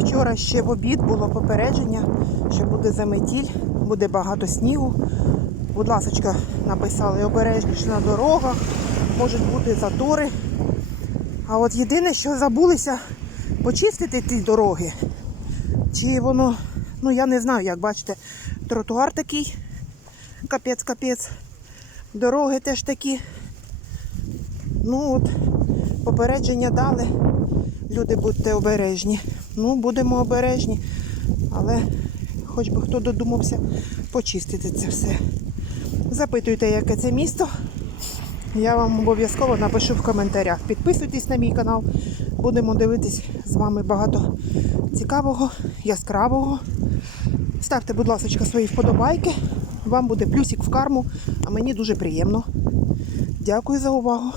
Вчора ще в обід було попередження, що буде заметіль, буде багато снігу. Будь ласка, написали обережніше на дорогах, можуть бути затори. А от єдине, що забулися почистити ті дороги. Чи воно, ну я не знаю, як бачите, тротуар такий, капець-капець. Дороги теж такі. Ну от, попередження дали. Люди будьте обережні. Ну, будемо обережні. Але хоч би хто додумався почистити це все. Запитуйте, яке це місто. Я вам обов'язково напишу в коментарях. Підписуйтесь на мій канал. Будемо дивитись з вами багато цікавого, яскравого. Ставте, будь ласка, свої вподобайки. Вам буде плюсик в карму, а мені дуже приємно. Дякую за увагу.